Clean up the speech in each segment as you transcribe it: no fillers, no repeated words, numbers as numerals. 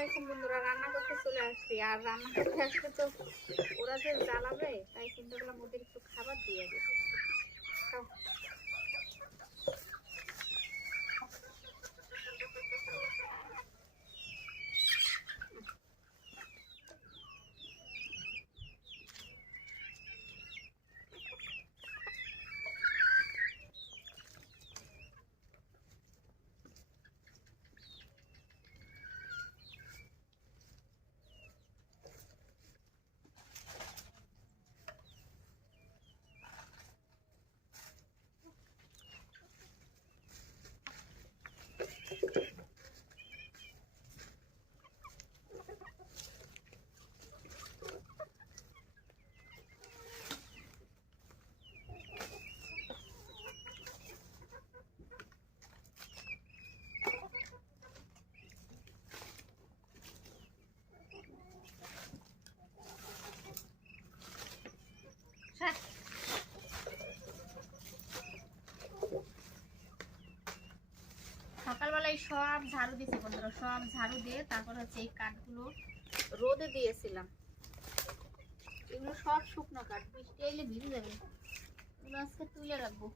আলাইকুম বন্ধুরা, রান্না করতে চলে আসছি। আর রান্না করতে আসলে তো ওরা যে জ্বালাবে, তাই চিন্তা করলাম ওদের একটু খাবার দিয়ে দিই। সকালবেলায় সব ঝাড়ু দিয়েছি বন্ধুরা, সব ঝাড়ু দিয়ে তারপর হচ্ছে এই কাঠগুলো রোদে দিয়েছিলাম। এগুলো সব শুকনো কাঠ, বৃষ্টি এলে ভিজে যাবে। এগুলো আজকে তুলে রাখবো।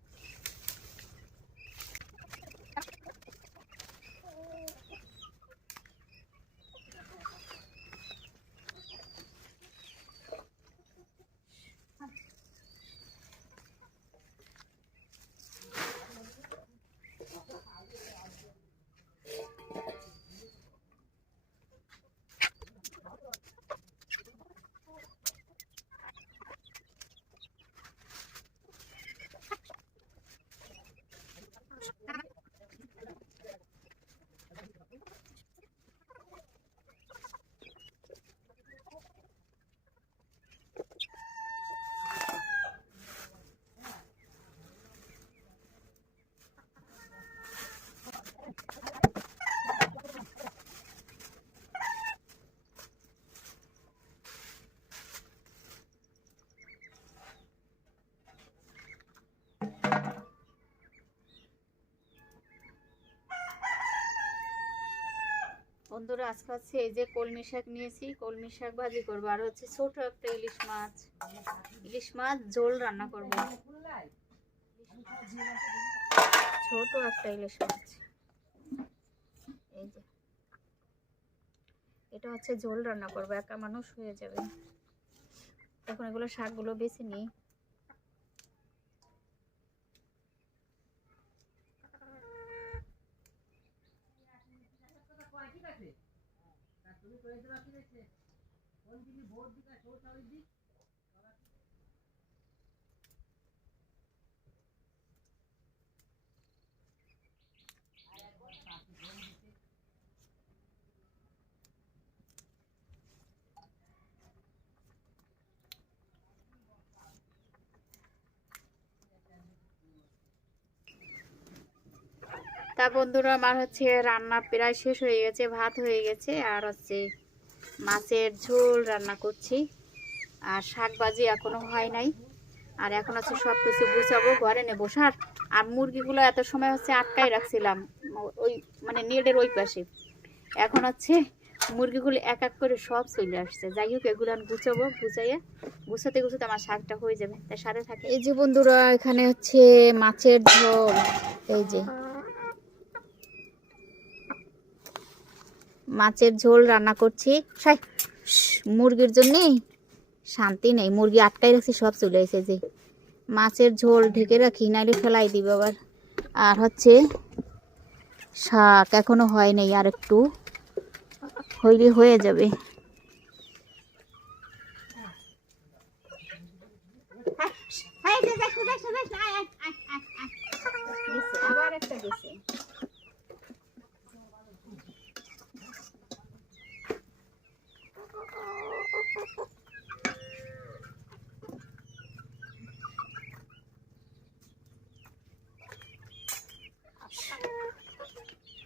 বন্ধুরা আজকে হচ্ছে এই যে কলমি শাক নিয়েছি, কলমি শাক ভাজি করবো। আর হচ্ছে ছোট একটা ইলিশ মাছ ঝোল রান্না করব। ছোট একটা ইলিশ মাছ, এই যে এটা হচ্ছে ঝোল রান্না করবো, একা মানুষ হয়ে যাবে। এখন এগুলো শাকগুলো বেছে নিই। তা বন্ধুরা আমার হচ্ছে রান্না প্রায় শেষ হয়ে গেছে, ভাত হয়ে গেছে, আর হচ্ছে মাছের ঝোল রান্না করছি, আর শাক ভাজি এখনো হয় নাই। আর এখন হচ্ছে সব কিছু গুছাবো, ঘরে নেবো সার। আর মুরগিগুলো এত সময় হচ্ছে আটকাই রাখছিলাম ওই মানে নেটের ওই পাশে। এখন হচ্ছে মুরগিগুলো এক এক করে সব চলে আসছে। যাই হোক এগুলো আমি গুছাবো, গুছাতে আমার শাকটা হয়ে যাবে, তাই সাথে থাকে। এই যে বন্ধুরা এখানে হচ্ছে মাছের ঝোল, এই যে মাছের ঝোল রান্না করছি। মুরগির জন্য শান্তি নেই, মুরগি আটকাই রাখছি, সব চলে এসে। যে মাছের ঝোল ঢেকে রাখি, নাইলে ফেলাই দিবে আবার। আর হচ্ছে শাক এখনো হয় নাই, আর একটু হইলে হয়ে যাবে। আবার একটা গেছে।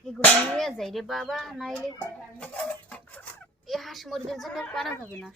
এগুলো নিয়ে যাই রে বাবা, নাইলে এ হাঁস মুরগির জন্য পারা যাবে না।